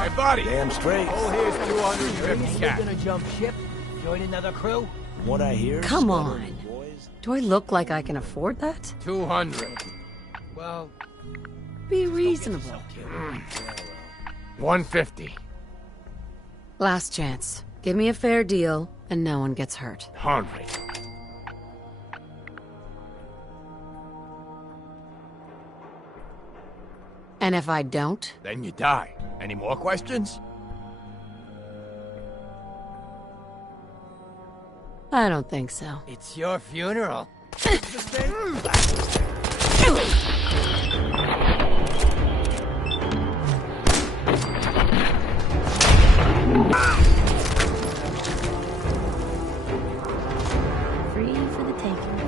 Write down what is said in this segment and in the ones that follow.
Hey, buddy. Damn straight. Oh, here's 250 You're cash. gonna jump ship? Join another crew? What I hear. Come on. Do I look like I can afford that? 200. Well, Be reasonable. 150. Last chance. Give me a fair deal, and no one gets hurt. 100. And if I don't? Then you die. Any more questions? I don't think so. It's your funeral. Free for the taking.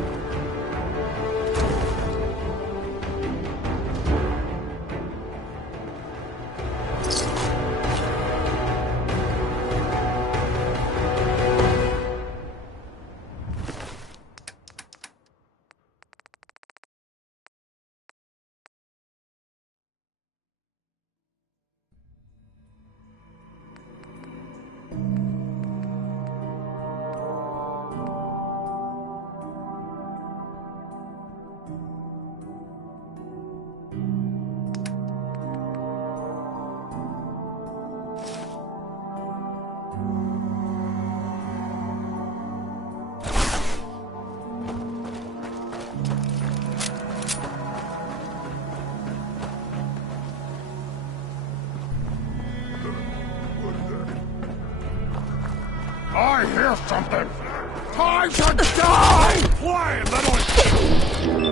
I hear something! Time to die! Play, little...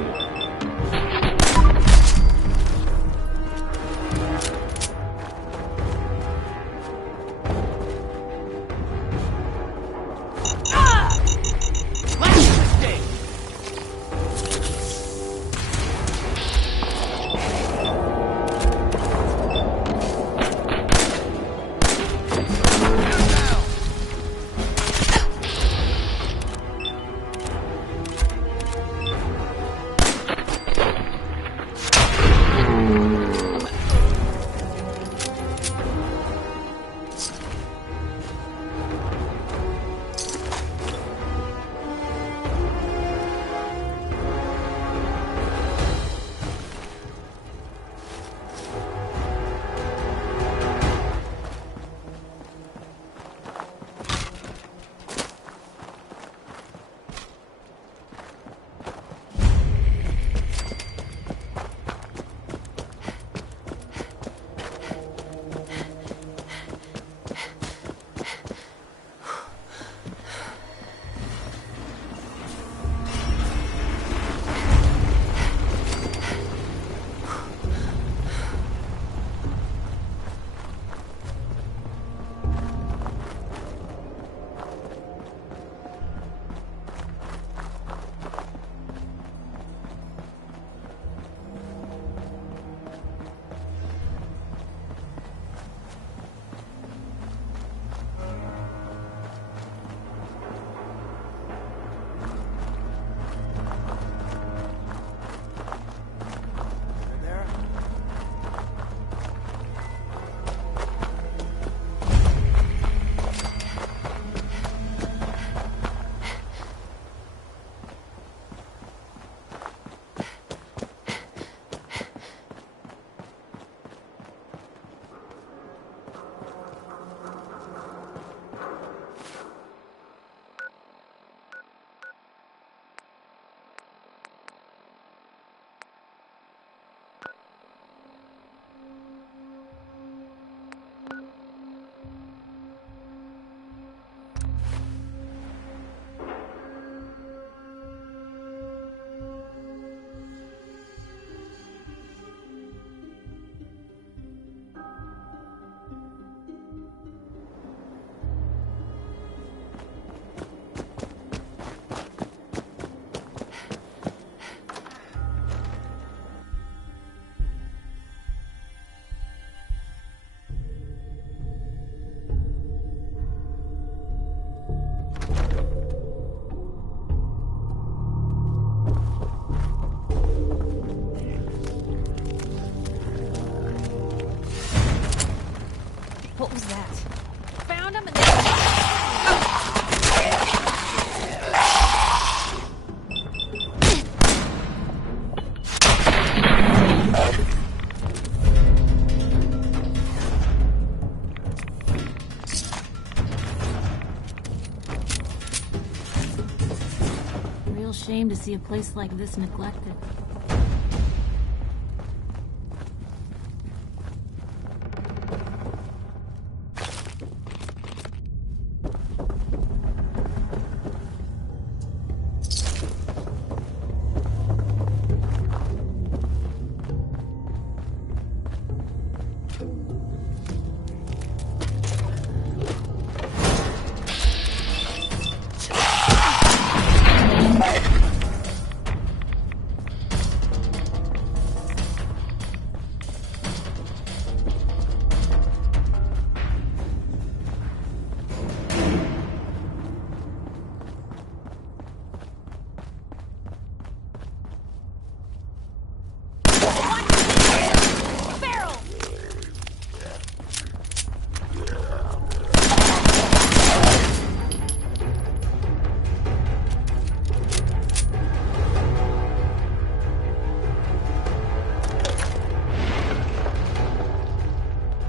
What was that? Found him and then... Real shame to see a place like this neglected.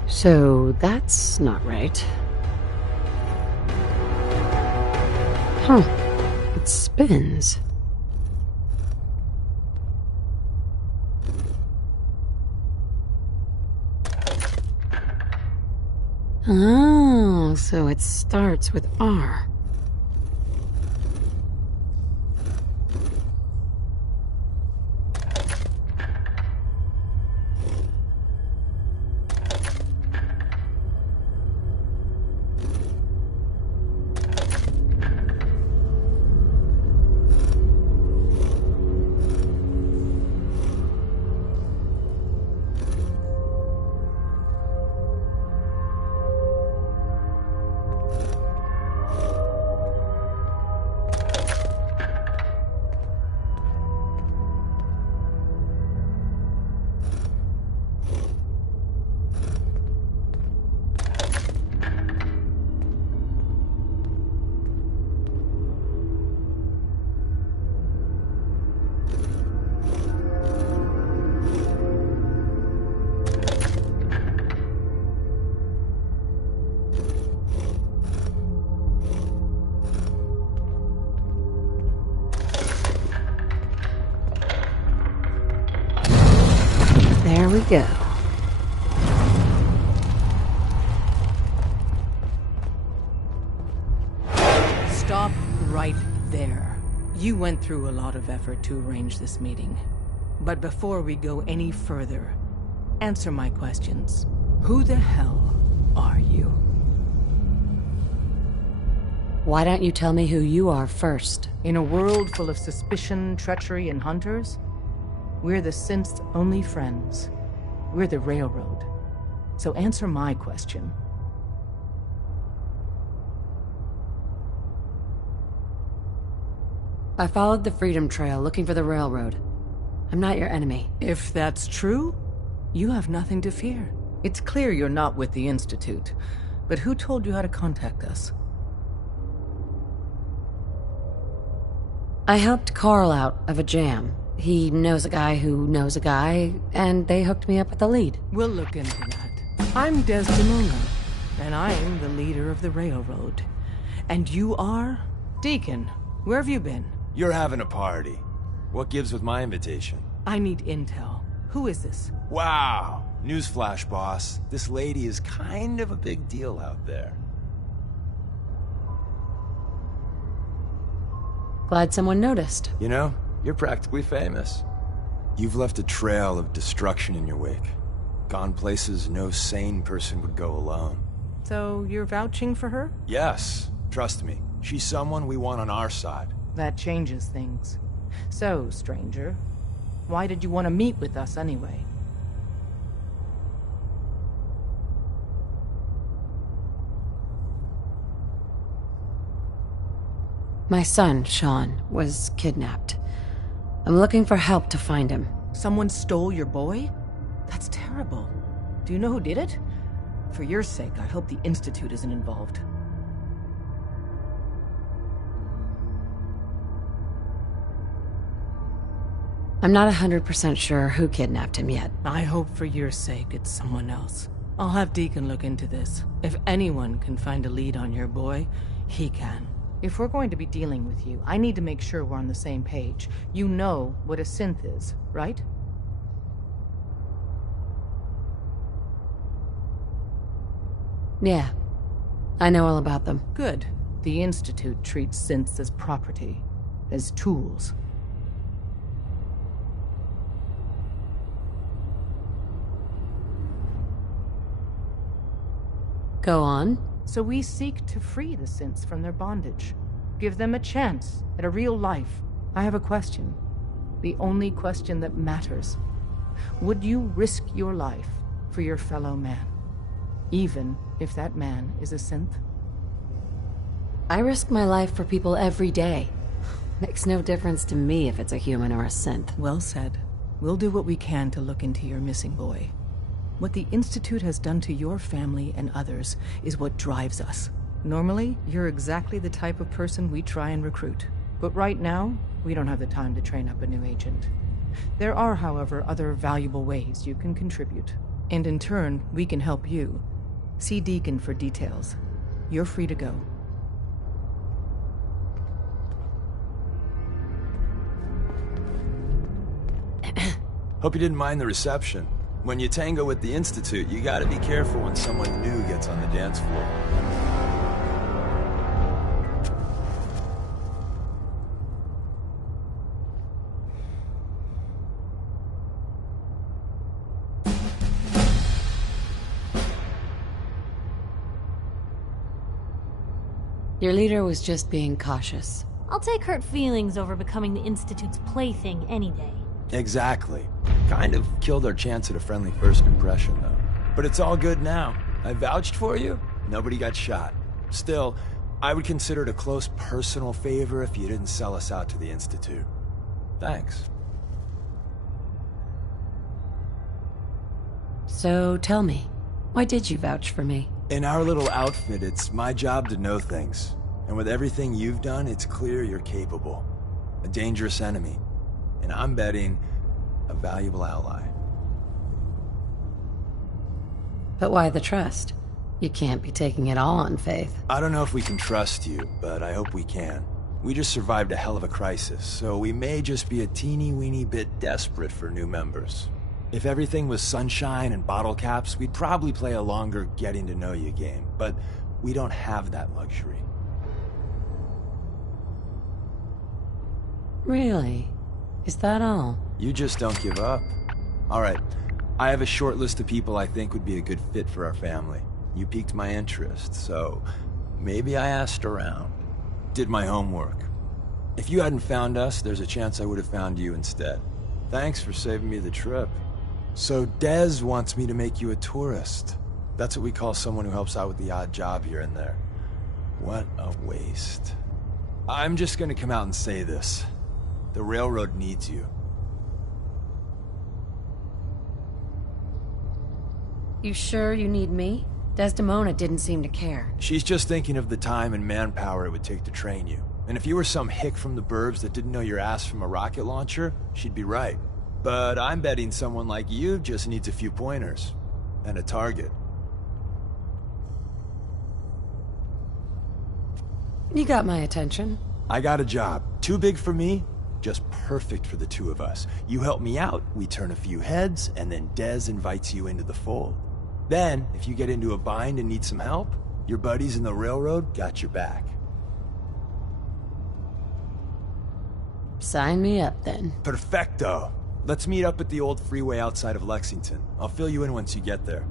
So that's not right. Huh. It spins. Oh, so it starts with R. There we go. Stop right there. You went through a lot of effort to arrange this meeting. But before we go any further, answer my questions. Who the hell are you? Why don't you tell me who you are first? In a world full of suspicion, treachery, and hunters, we're the synth's only friends. We're the Railroad. So answer my question. I followed the Freedom Trail looking for the Railroad. I'm not your enemy. If that's true, you have nothing to fear. It's clear you're not with the Institute, but who told you how to contact us? I helped Carl out of a jam. He knows a guy who knows a guy, and they hooked me up with the lead. We'll look into that. I'm Desdemona, and I'm the leader of the Railroad. And you are? Deacon, where have you been? You're having a party. What gives with my invitation? I need intel. Who is this? Wow! Newsflash, boss. This lady is kind of a big deal out there. Glad someone noticed. You know, you're practically famous. You've left a trail of destruction in your wake. Gone places no sane person would go alone. So you're vouching for her? Yes, trust me. She's someone we want on our side. That changes things. So, stranger, why did you want to meet with us anyway? My son, Sean, was kidnapped. I'm looking for help to find him. Someone stole your boy? That's terrible. Do you know who did it? For your sake, I hope the Institute isn't involved. I'm not 100% sure who kidnapped him yet. I hope for your sake it's someone else. I'll have Deacon look into this. If anyone can find a lead on your boy, he can. If we're going to be dealing with you, I need to make sure we're on the same page. You know what a synth is, right? Yeah, I know all about them. Good. The Institute treats synths as property, as tools. Go on. So we seek to free the synths from their bondage. Give them a chance at a real life. I have a question. The only question that matters. Would you risk your life for your fellow man? Even if that man is a synth? I risk my life for people every day. Makes no difference to me if it's a human or a synth. Well said. We'll do what we can to look into your missing boy. What the Institute has done to your family and others is what drives us. Normally, you're exactly the type of person we try and recruit. But right now, we don't have the time to train up a new agent. There are, however, other valuable ways you can contribute. And in turn, we can help you. See Deacon for details. You're free to go. Hope you didn't mind the reception. When you tango with the Institute, you gotta be careful when someone new gets on the dance floor. Your leader was just being cautious. I'll take hurt feelings over becoming the Institute's plaything any day. Exactly. Kind of killed our chance at a friendly first impression, though. But it's all good now. I vouched for you. Nobody got shot. Still, I would consider it a close personal favor if you didn't sell us out to the Institute. Thanks. So tell me, why did you vouch for me? In our little outfit, it's my job to know things. And with everything you've done, it's clear you're capable. A dangerous enemy. And I'm betting a valuable ally. But why the trust? You can't be taking it all on faith. I don't know if we can trust you, but I hope we can. We just survived a hell of a crisis, so we may just be a teeny-weeny bit desperate for new members. If everything was sunshine and bottle caps, we'd probably play a longer getting-to-know-you game, but we don't have that luxury. Really? Is that all? You just don't give up. All right, I have a short list of people I think would be a good fit for our family. You piqued my interest, so maybe I asked around. Did my homework. If you hadn't found us, there's a chance I would have found you instead. Thanks for saving me the trip. So Dez wants me to make you a tourist. That's what we call someone who helps out with the odd job here and there. What a waste. I'm just gonna come out and say this. The railroad needs you. You sure you need me? Desdemona didn't seem to care. She's just thinking of the time and manpower it would take to train you. And if you were some hick from the burbs that didn't know your ass from a rocket launcher, she'd be right. But I'm betting someone like you just needs a few pointers. And a target. You got my attention. I got a job. Too big for me, just perfect for the two of us. You help me out, we turn a few heads, and then Dez invites you into the fold. Then, if you get into a bind and need some help, your buddies in the railroad got your back. Sign me up, then. Perfecto. Let's meet up at the old freeway outside of Lexington. I'll fill you in once you get there.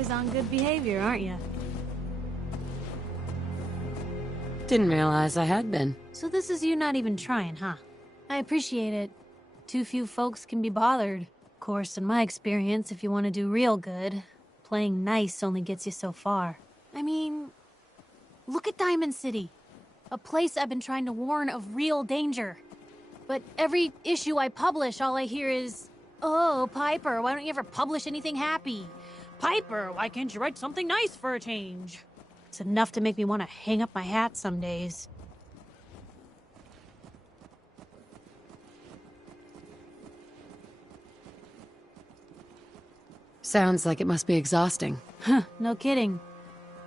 always on good behavior, aren't you? Didn't realize I had been. So this is you not even trying, huh? I appreciate it. Too few folks can be bothered. Of course, in my experience, if you want to do real good, playing nice only gets you so far. I mean, look at Diamond City. A place I've been trying to warn of real danger. But every issue I publish, all I hear is, "Oh, Piper, why don't you ever publish anything happy? Piper, why can't you write something nice for a change?" It's enough to make me want to hang up my hat some days. Sounds like it must be exhausting. Huh, no kidding.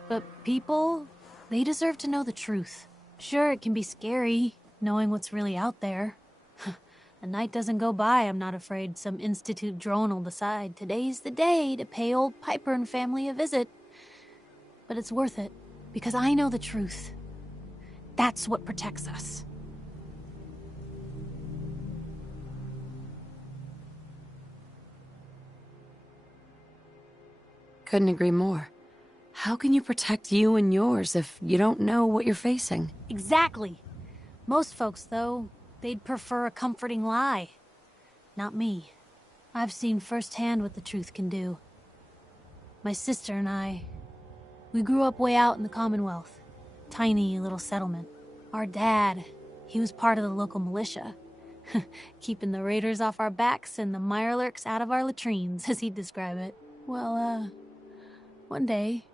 But people, they deserve to know the truth. Sure, it can be scary, knowing what's really out there. A night doesn't go by, I'm not afraid some Institute drone will decide today's the day to pay old Piper and family a visit. But it's worth it, because I know the truth. That's what protects us. Couldn't agree more. How can you protect you and yours if you don't know what you're facing? Exactly. Most folks, though, they'd prefer a comforting lie. Not me. I've seen firsthand what the truth can do. My sister and I, we grew up way out in the Commonwealth. Tiny little settlement. Our dad, he was part of the local militia. Keeping the raiders off our backs and the mirelurks out of our latrines, as he'd describe it. Well, one day,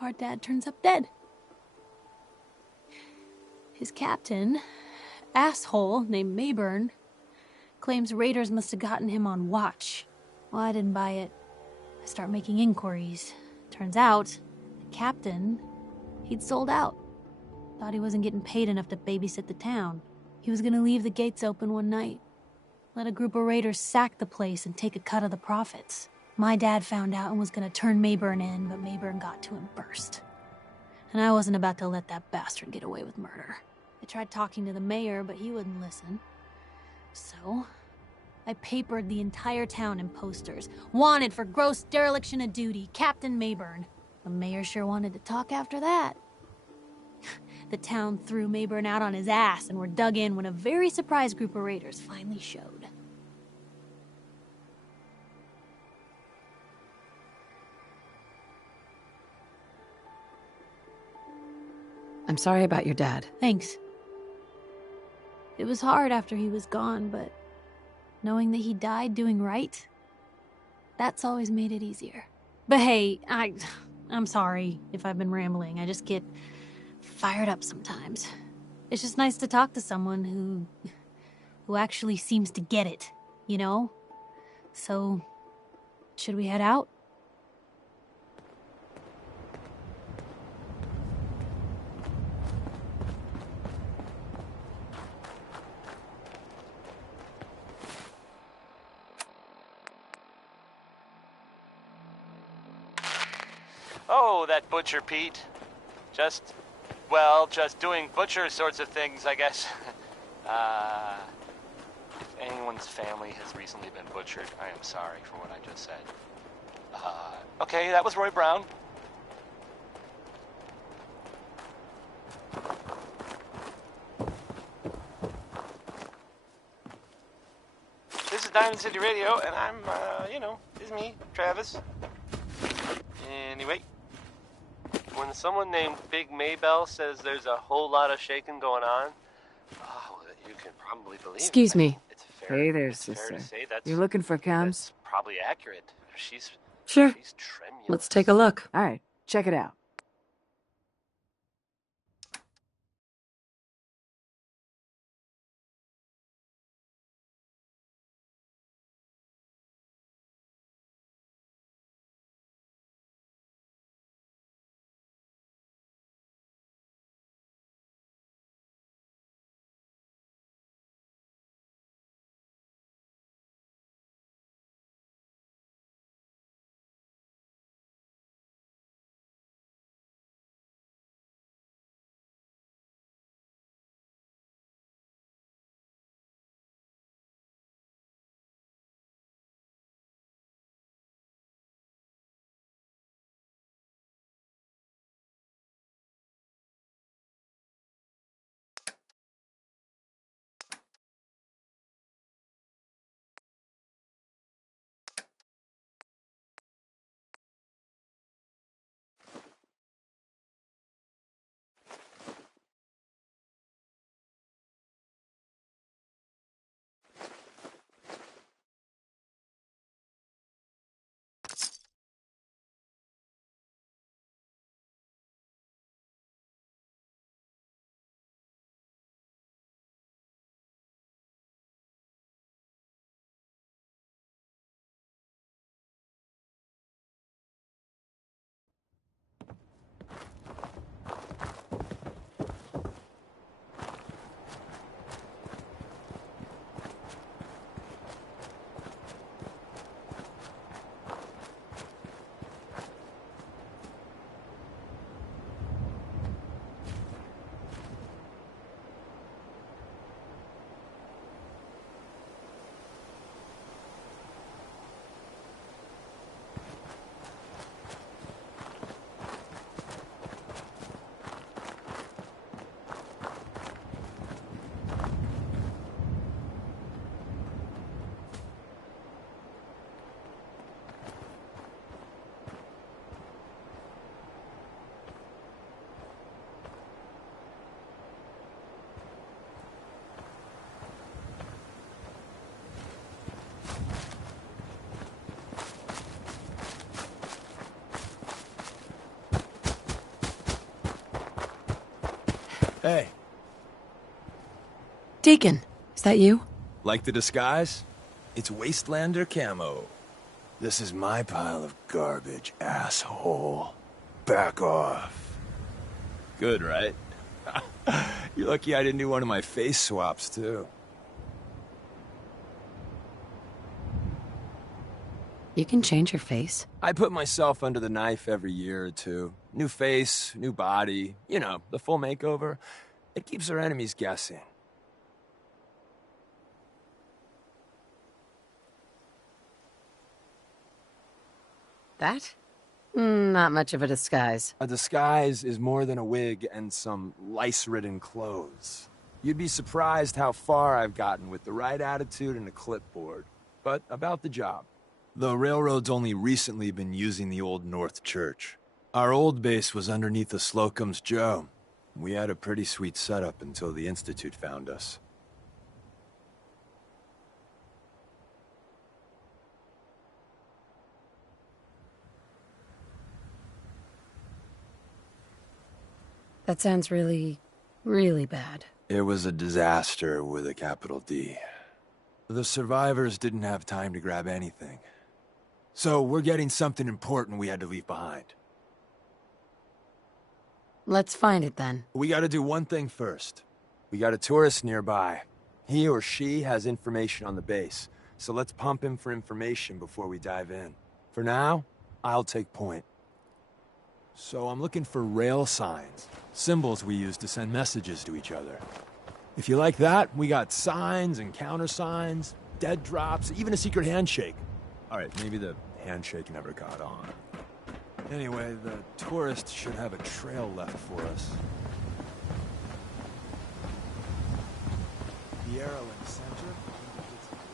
our dad turns up dead. His captain, asshole named Mayburn, claims raiders must have gotten him on watch. Well, I didn't buy it. I start making inquiries. Turns out, the captain, he'd sold out. Thought he wasn't getting paid enough to babysit the town. He was gonna leave the gates open one night. Let a group of raiders sack the place and take a cut of the profits. My dad found out and was gonna turn Mayburn in, but Mayburn got to him first. And I wasn't about to let that bastard get away with murder. I tried talking to the mayor, but he wouldn't listen. So, I papered the entire town in posters. Wanted for gross dereliction of duty, Captain Mayburn. The mayor sure wanted to talk after that. The town threw Mayburn out on his ass and were dug in when a very surprised group of raiders finally showed. I'm sorry about your dad. Thanks. It was hard after he was gone, but knowing that he died doing right, that's always made it easier. But hey, I'm sorry if I've been rambling. I just get fired up sometimes. It's just nice to talk to someone who actually seems to get it, you know? So, should we head out? Oh, that Butcher Pete. Just doing butcher sorts of things, I guess. If anyone's family has recently been butchered, I am sorry for what I just said. Okay, that was Roy Brown. This is Diamond City Radio, and I'm, it's me, Travis. Anyway, when someone named Big Maybell says there's a whole lot of shaking going on, you can probably believe Excuse it. me. It's fair, Hey there, it's fair sister. to say that's, You're looking for cams? that's probably accurate. She's Sure. tremulous. Let's take a look. All right, check it out. Deacon, is that you? Like the disguise? It's Wastelander camo. This is my pile of garbage, asshole. Back off. Good, right? You're lucky I didn't do one of my face swaps, too. You can change your face. I put myself under the knife every year or two. New face, new body, you know, the full makeover. It keeps our enemies guessing. That? Not much of a disguise. A disguise is more than a wig and some lice-ridden clothes. You'd be surprised how far I've gotten with the right attitude and a clipboard. But about the job. The railroad's only recently been using the Old North Church. Our old base was underneath the Slocum's Joe. We had a pretty sweet setup until the Institute found us. That sounds really, really bad. It was a disaster with a capital D. The survivors didn't have time to grab anything. So we're getting something important we had to leave behind. Let's find it then. We gotta do one thing first. We got a tourist nearby. He or she has information on the base, so let's pump him for information before we dive in. For now, I'll take point. So I'm looking for rail signs, symbols we use to send messages to each other. If you like that, we got signs and countersigns, dead drops, even a secret handshake. All right, maybe the handshake never got on. Anyway, the tourist should have a trail left for us. The arrow in the center indicates the direction.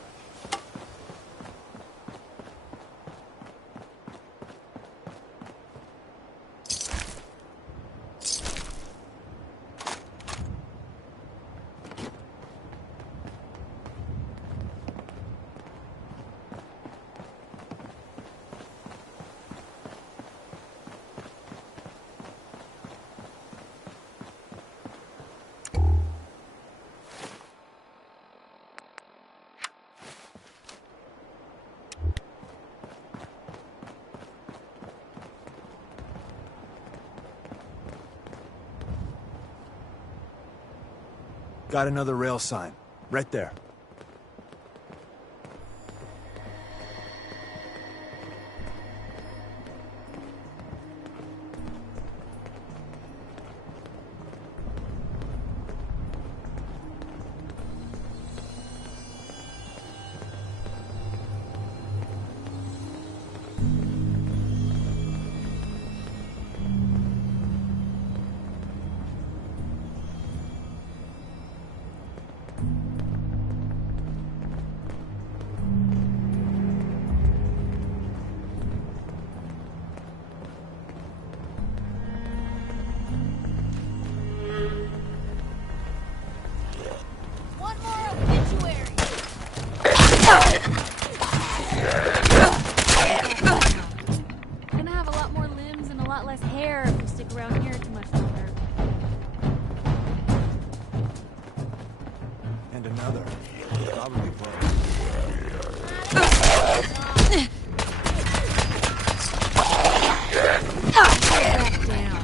Got another rail sign, right there. One more obituary. Gonna have a lot more limbs and a lot less hair if we stick around here too much longer. And another. Probably both. Back down.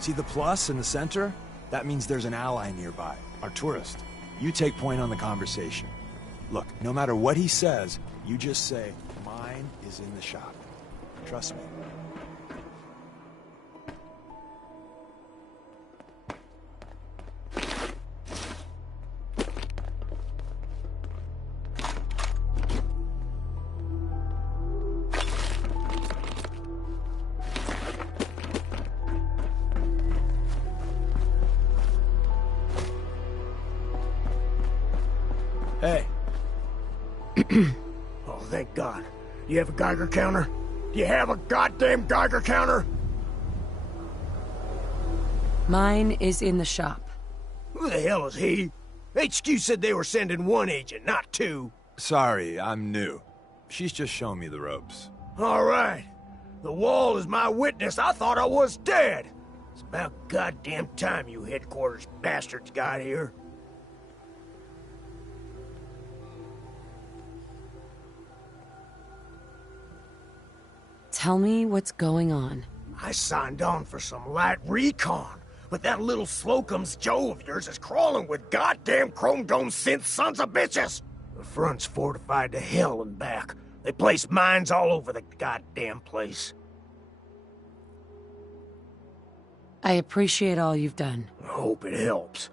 See the plus in the center? That means there's an ally nearby, our tourist. You take point on the conversation. Look, no matter what he says, you just say, mine is in the shop. Trust me. Hey. Oh, thank God. You have a Geiger counter? Do you have a goddamn Geiger counter? Mine is in the shop. Who the hell is he? HQ said they were sending one agent, not two. Sorry, I'm new. She's just showing me the ropes. All right. The wall is my witness. I thought I was dead. It's about goddamn time you headquarters bastards got here. Tell me what's going on. I signed on for some light recon, but that little Slocum's Joe of yours is crawling with goddamn chrome dome synth sons of bitches. The front's fortified to hell and back. They place mines all over the goddamn place. I appreciate all you've done. I hope it helps.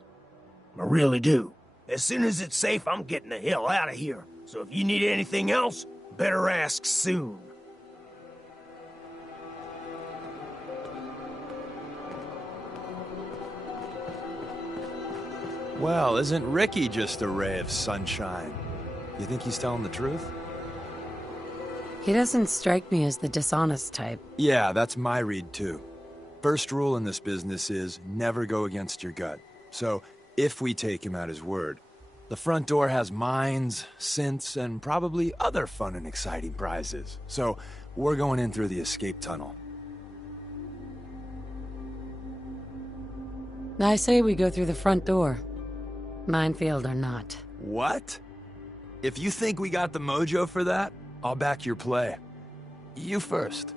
I really do. As soon as it's safe, I'm getting the hell out of here. So if you need anything else, better ask soon. Well, isn't Ricky just a ray of sunshine? You think he's telling the truth? He doesn't strike me as the dishonest type. Yeah, that's my read too. First rule in this business is never go against your gut. So, if we take him at his word, the front door has mines, synths, and probably other fun and exciting prizes. So, we're going in through the escape tunnel. I say we go through the front door. Minefield or not. What? If you think we got the mojo for that, I'll back your play. You first.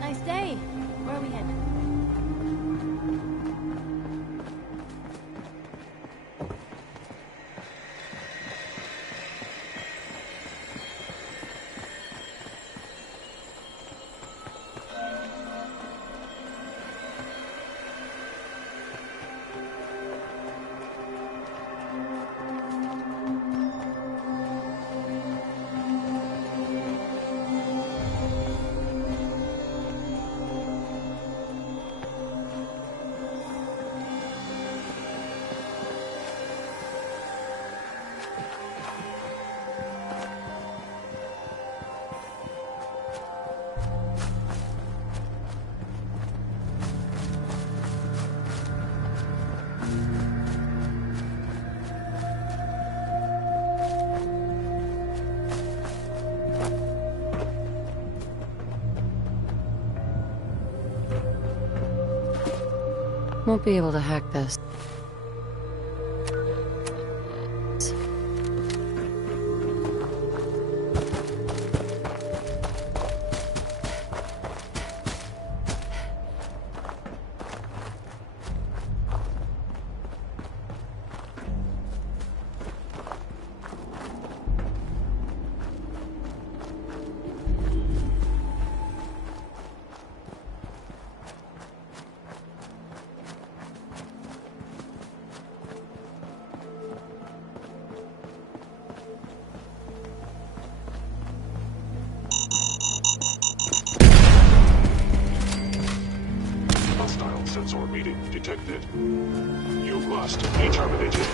Nice day. Where are we headed? Won't be able to hack this. Hostile sensor reading detected. You must be terminated.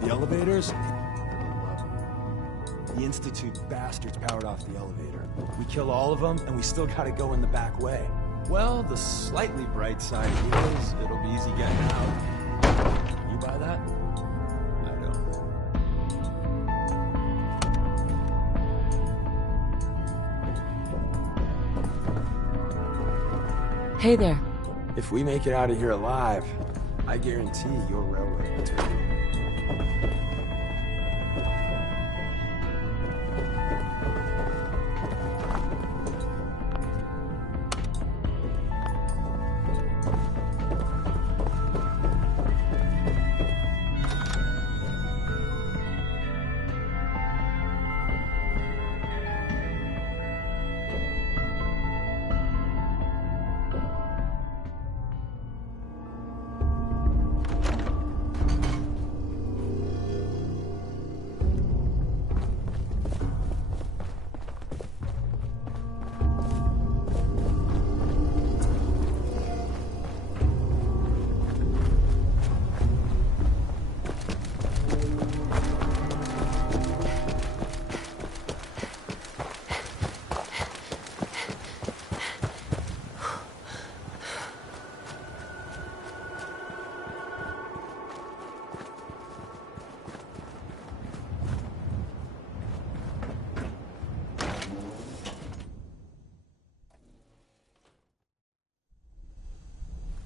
The elevators? The Institute bastards powered off the elevator. We kill all of them, and we still gotta go in the back way. Well, the slightly bright side is it'll be easy getting out. You buy that? I don't. Hey there. If we make it out of here alive, I guarantee your railroad will too.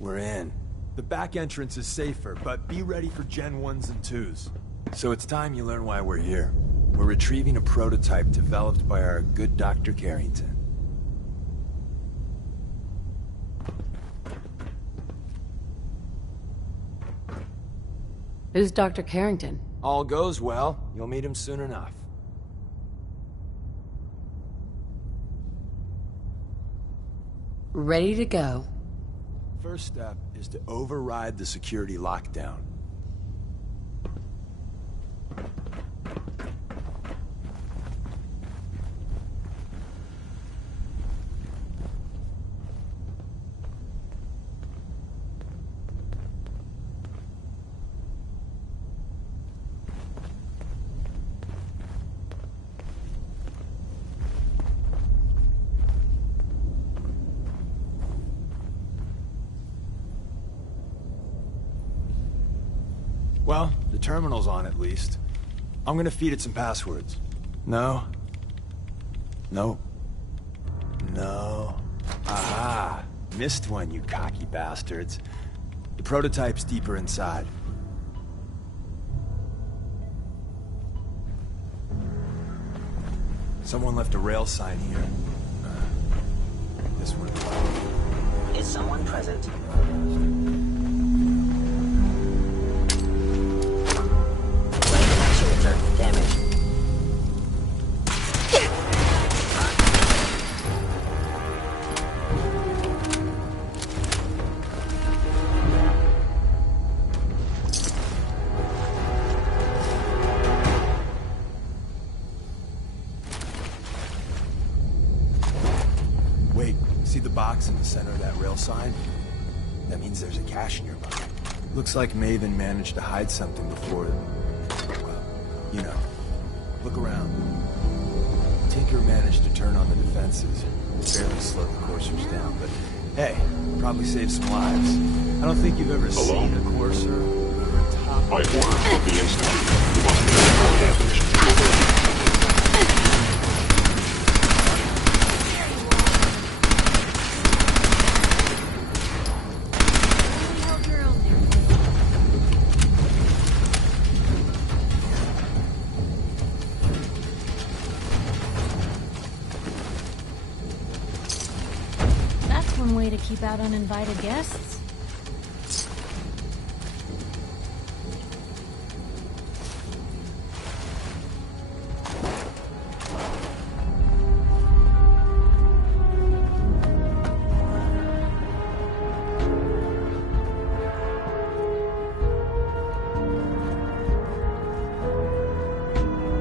We're in. The back entrance is safer, but be ready for Gen 1s and 2s. So it's time you learn why we're here. We're retrieving a prototype developed by our good Dr. Carrington. Who's Dr. Carrington? All goes well, you'll meet him soon enough. Ready to go. First step is to override the security lockdown. Well, the terminal's on at least. I'm gonna feed it some passwords. No. No. No. Aha! Missed one, you cocky bastards. The prototype's deeper inside. Someone left a rail sign here. This one. Is someone present? Damage. Wait, see the box in the center of that rail sign? That means there's a cache nearby. Looks like Maven managed to hide something before. Well, you know. Look around. Tinker managed to turn on the defenses. Barely slowed the coursers down, but hey, probably saved some lives. I don't think you've ever seen a courser over top. By order of the Institute, you must be more damage. One way to keep out uninvited guests.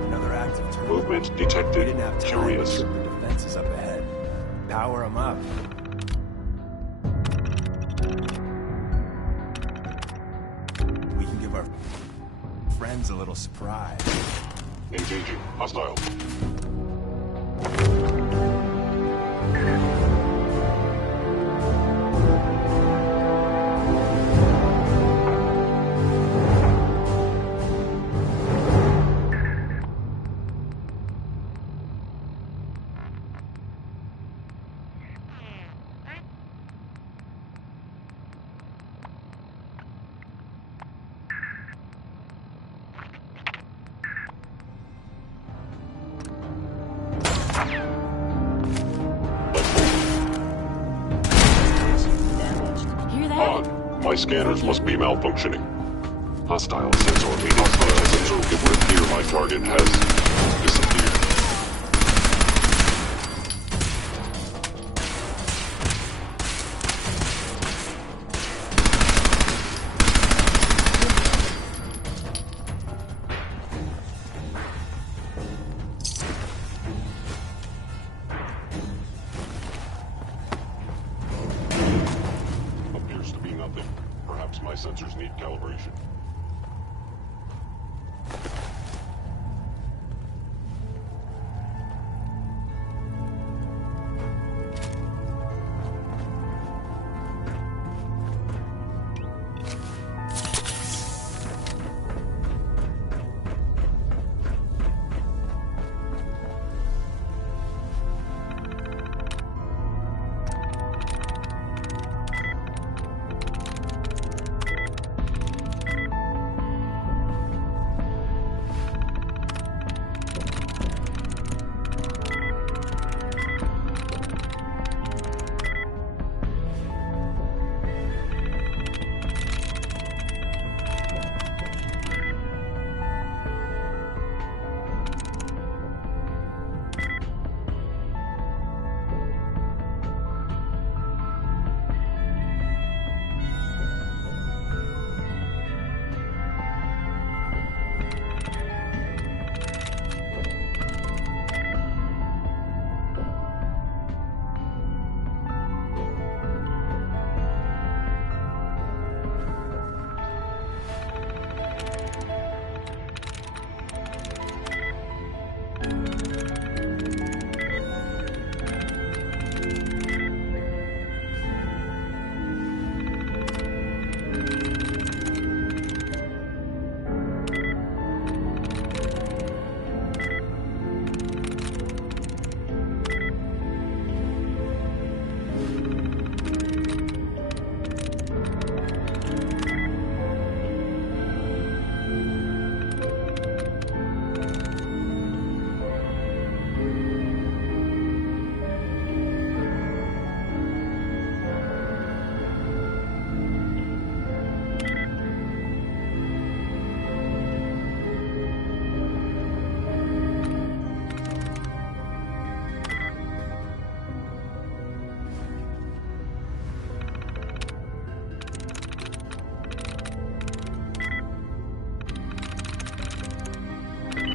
Another active turret. Movement We detected. didn't have time to Curious. put the defenses up ahead. Power them up. friend's a little surprised. Engaging. Hostile. My scanners must be malfunctioning. Hostile sensor meeting. Hostile sensor. It would appear my target has disappeared. Appears to be nothing. Perhaps my sensors need calibration.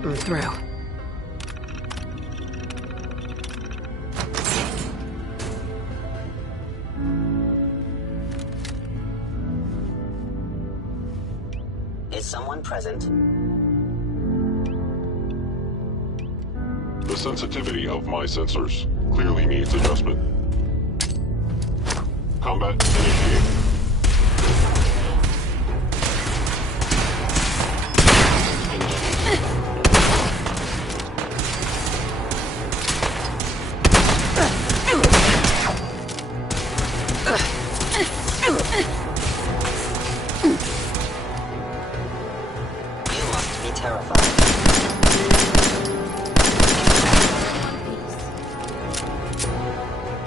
I'm through. Is someone present? The sensitivity of my sensors clearly needs adjustment. Combat initiated. You must be terrified.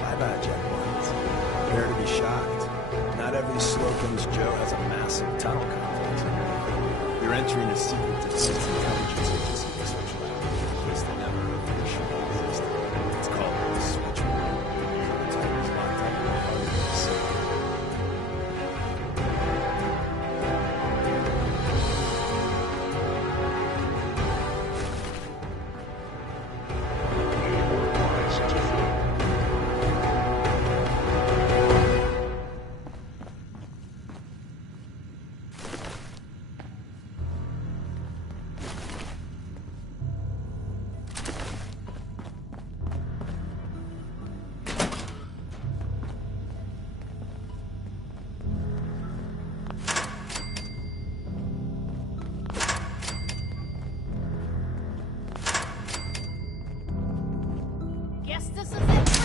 Bye-bye, Jackpots. Prepare to be shocked. Not every Slocum's Joe has a massive tunnel complex. You're entering a secret defense intelligence agency research lab, a place that never officially existed. It's called the Switchboard. The tunnel is locked up in the heart of the city.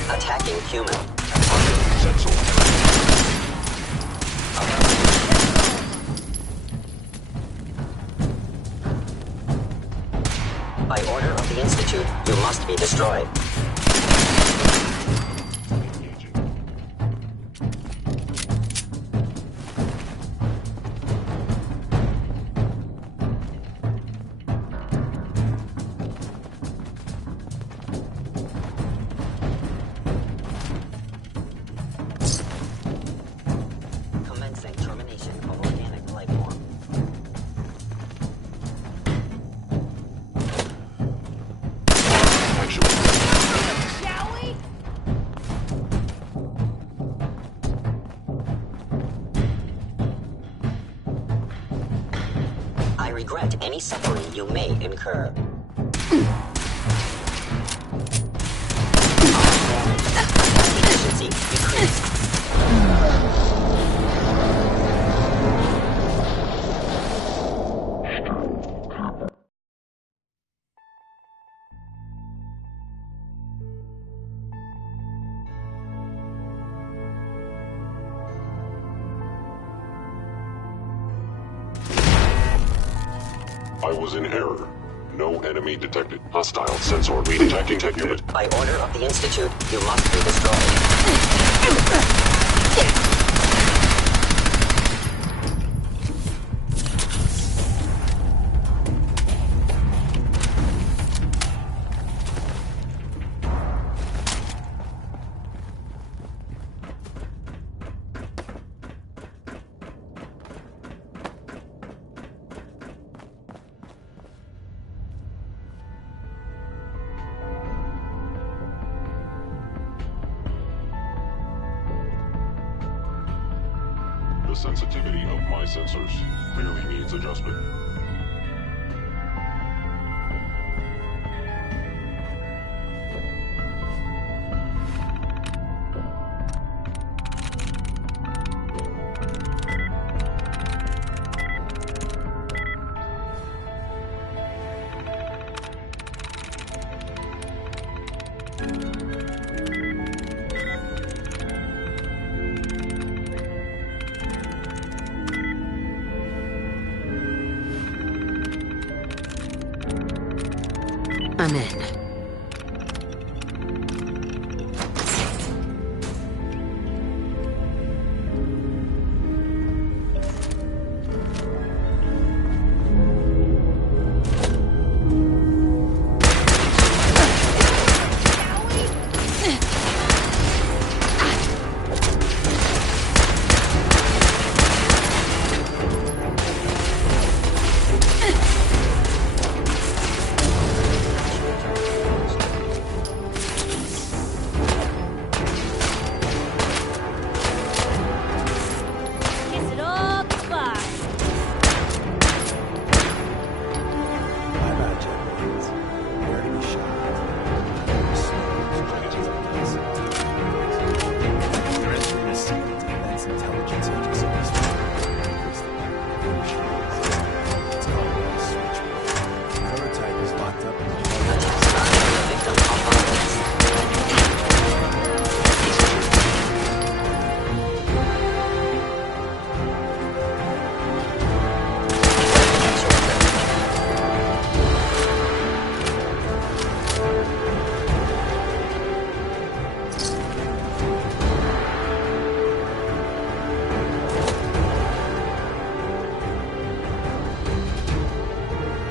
Attacking human. Sensor. By order of the Institute, you must be destroyed. Commencing termination of organic life form. I regret any suffering you may incur. Efficiency decreased. I was in error. No enemy detected. Hostile sensor reading. Attacking tech unit. By order of the Institute, you must be destroyed. The sensitivity of my sensors clearly needs adjustment. I'm in.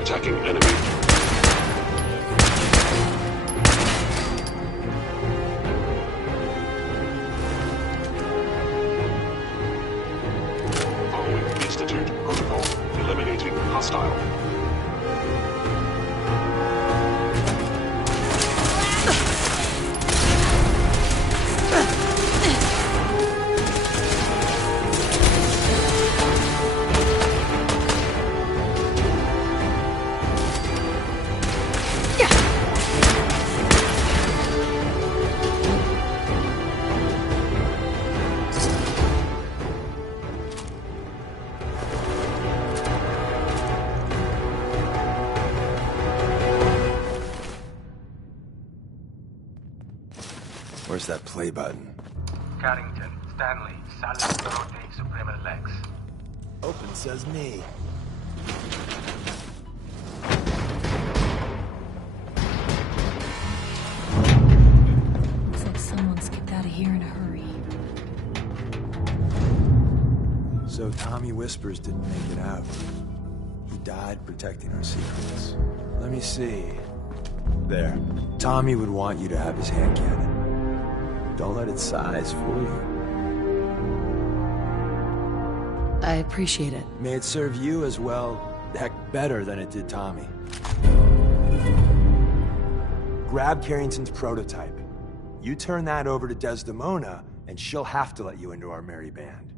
Attacking enemy. Following Institute protocol. Eliminating hostile. that play button? Carrington, Stanley, Salis Rote, Suprema Lex. Open says me. Looks like someone skipped out of here in a hurry. So Tommy Whispers didn't make it out. He died protecting our secrets. Let me see. There. Tommy would want you to have his hand cannon. Don't let its size fool you. I appreciate it. May it serve you as well, heck, better than it did Tommy. Grab Carrington's prototype. You turn that over to Desdemona, and she'll have to let you into our merry band.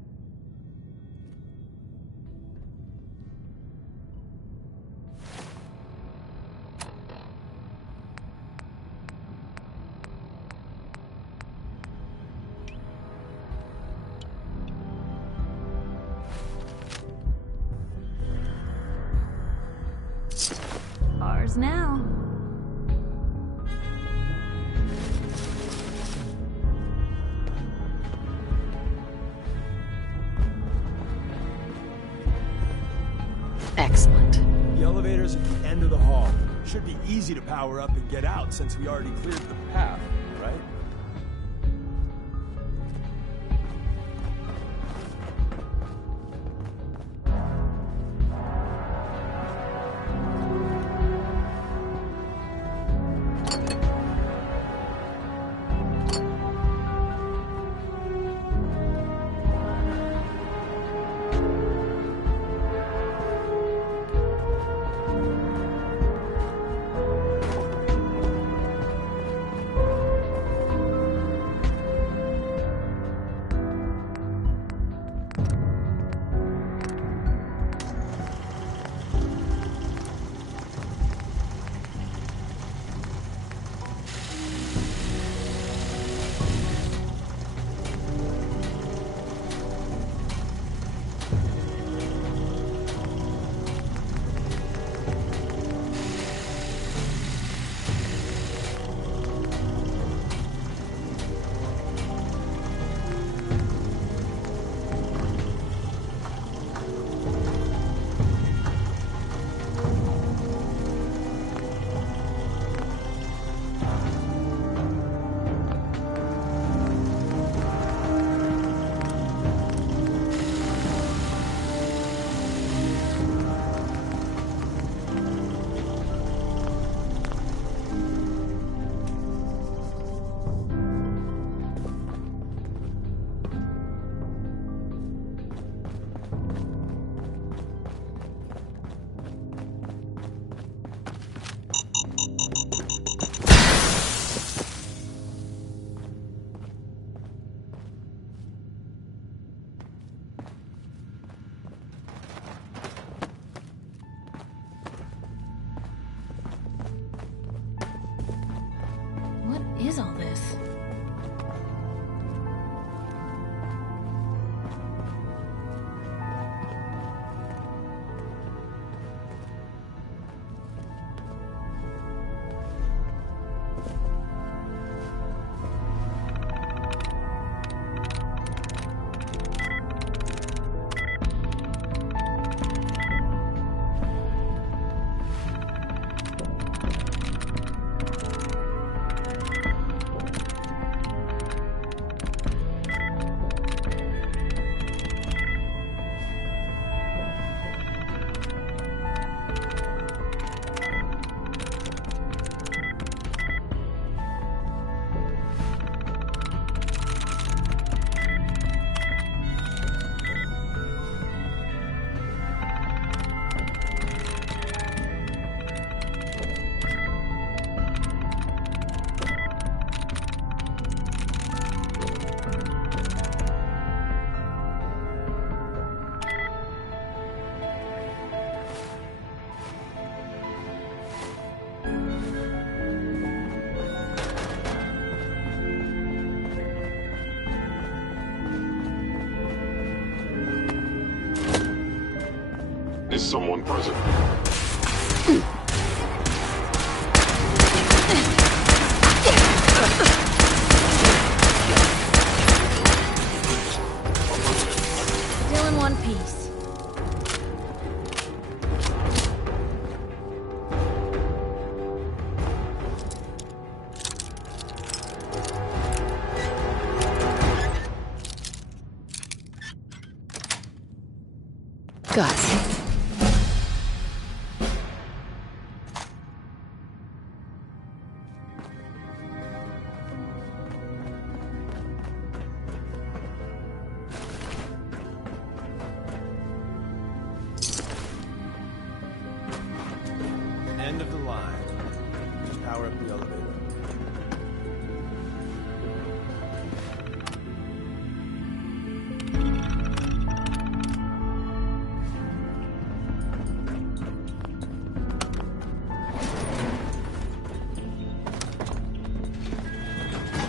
Ours now. Excellent. The elevator's at the end of the hall. Should be easy to power up and get out since we already cleared the path, right? What is all this? Is someone present? End of the line. Just power up the elevator.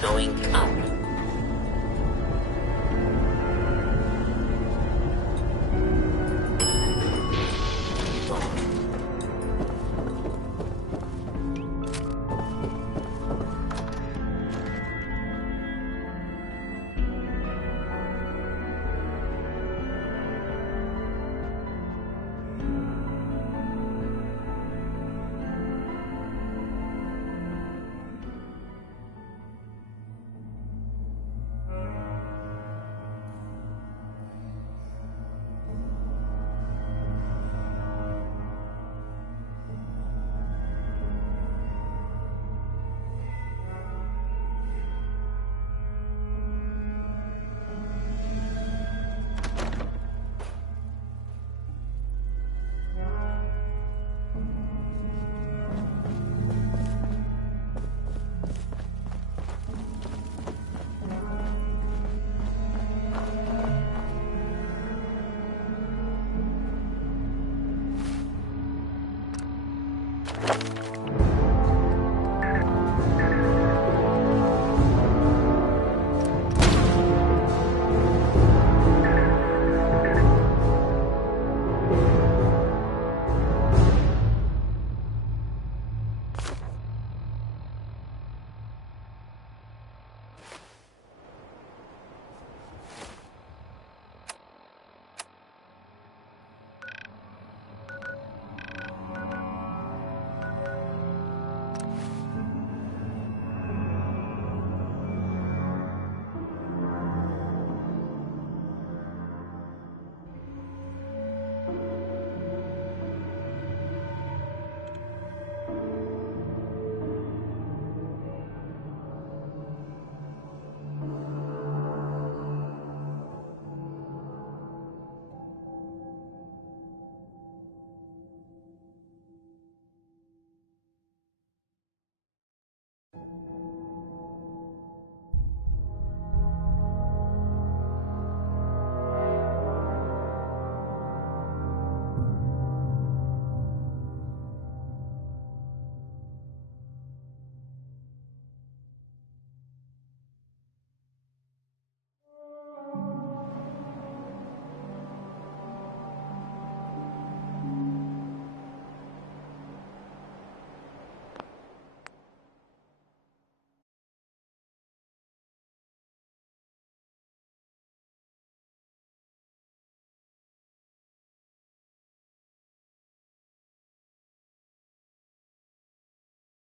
Going up.